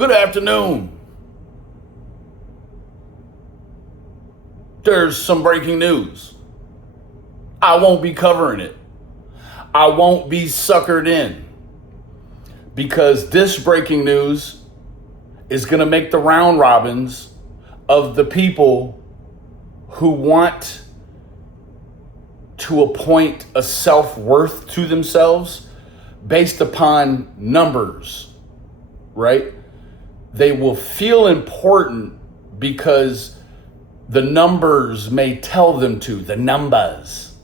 Good afternoon. There's some breaking news. I won't be covering it. I won't be suckered in because this breaking news is going to make the round robins of the people who want to appoint a self-worth to themselves based upon numbers, right? They will feel important because the numbers may tell them to. The numbers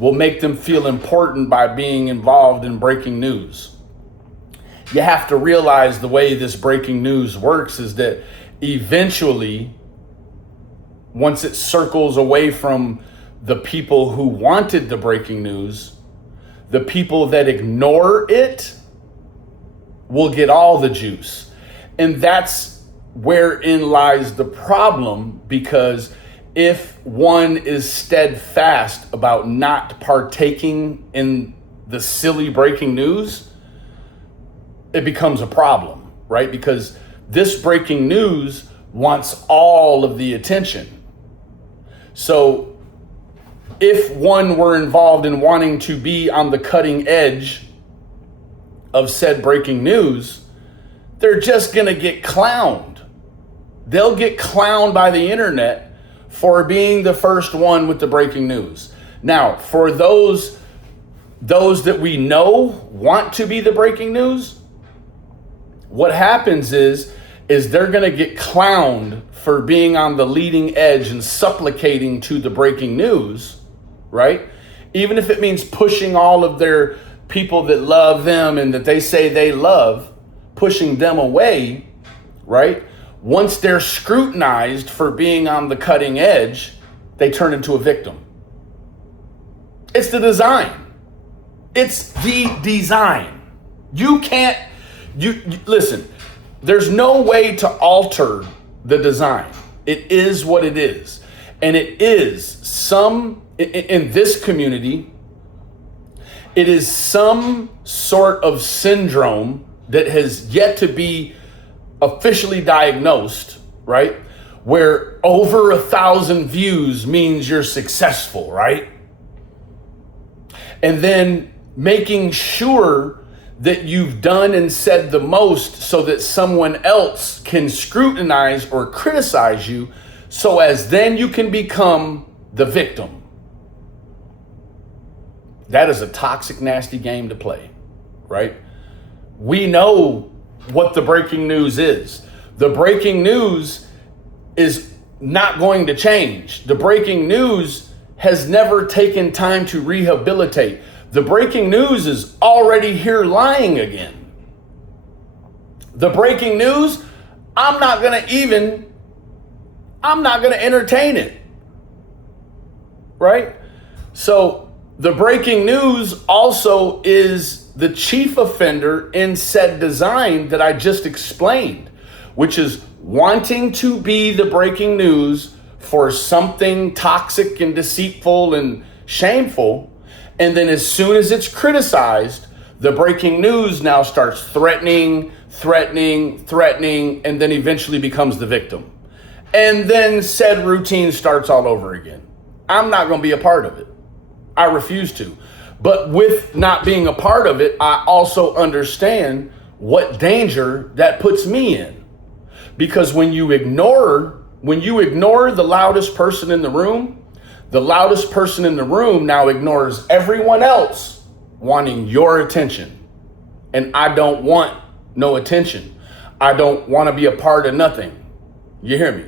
will make them feel important by being involved in breaking news. You have to realize the way this breaking news works is that eventually, once it circles away from the people who wanted the breaking news, the people that ignore it will get all the juice. And that's wherein lies the problem, because if one is steadfast about not partaking in the silly breaking news, it becomes a problem, right? Because this breaking news wants all of the attention. So if one were involved in wanting to be on the cutting edge of said breaking news, they're just going to get clowned. They'll get clowned by the internet for being the first one with the breaking news. Now, for those that we know want to be the breaking news, what happens is they're going to get clowned for being on the leading edge and supplicating to the breaking news, right? Even if it means pushing all of their people that love them and that they say they love, pushing them away, right? Once they're scrutinized for being on the cutting edge, they turn into a victim. It's the design. It's the design. You listen, there's no way to alter the design. It is what it is. And it is in this community, it is some sort of syndrome that has yet to be officially diagnosed, right? Where over 1,000 views means you're successful, right? And then making sure that you've done and said the most so that someone else can scrutinize or criticize you, so as then you can become the victim. That is a toxic, nasty game to play, right? We know what the breaking news is. The breaking news is not going to change. The breaking news has never taken time to rehabilitate. The breaking news is already here lying again. The breaking news, I'm not going to entertain it. Right? So the breaking news also is the chief offender in said design that I just explained, which is wanting to be the breaking news for something toxic and deceitful and shameful. And then as soon as it's criticized, the breaking news now starts threatening, and then eventually becomes the victim. And then said routine starts all over again. I'm not going to be a part of it. I refuse to. But with not being a part of it, I also understand what danger that puts me in. Because when you ignore the loudest person in the room, the loudest person in the room now ignores everyone else wanting your attention. And I don't want no attention. I don't want to be a part of nothing. You hear me?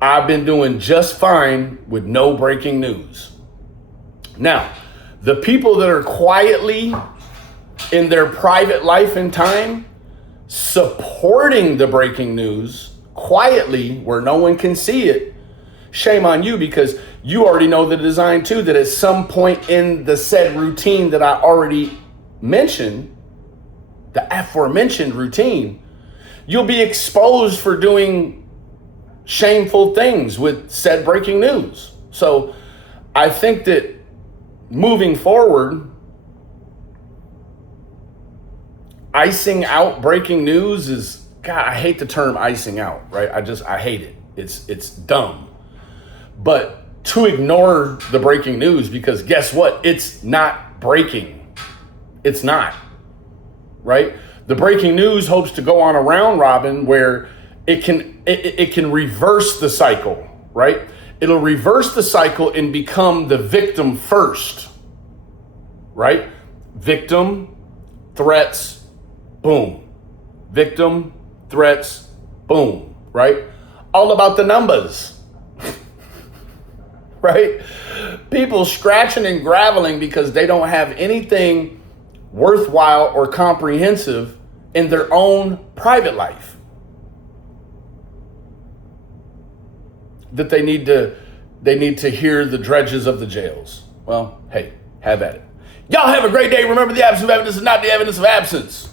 I've been doing just fine with no breaking news. Now, the people that are quietly in their private life and time supporting the breaking news quietly where no one can see it, shame on you, because you already know the design too, that at some point in the said routine that I already mentioned, the aforementioned routine, you'll be exposed for doing shameful things with said breaking news. So I think that moving forward, icing out breaking news is God, I hate the term icing out, right? I hate it. It's dumb. But to ignore the breaking news, because guess what? It's not breaking. It's not, right? The breaking news hopes to go on a round robin where it can reverse the cycle, right? It'll reverse the cycle and become the victim first, right? Victim, threats, boom. Victim, threats, boom, right? All about the numbers, right? People scratching and graveling because they don't have anything worthwhile or comprehensive in their own private life that they need to hear the dredges of the jails. Well, hey, have at it. Y'all have a great day. Remember, the absence of evidence is not the evidence of absence.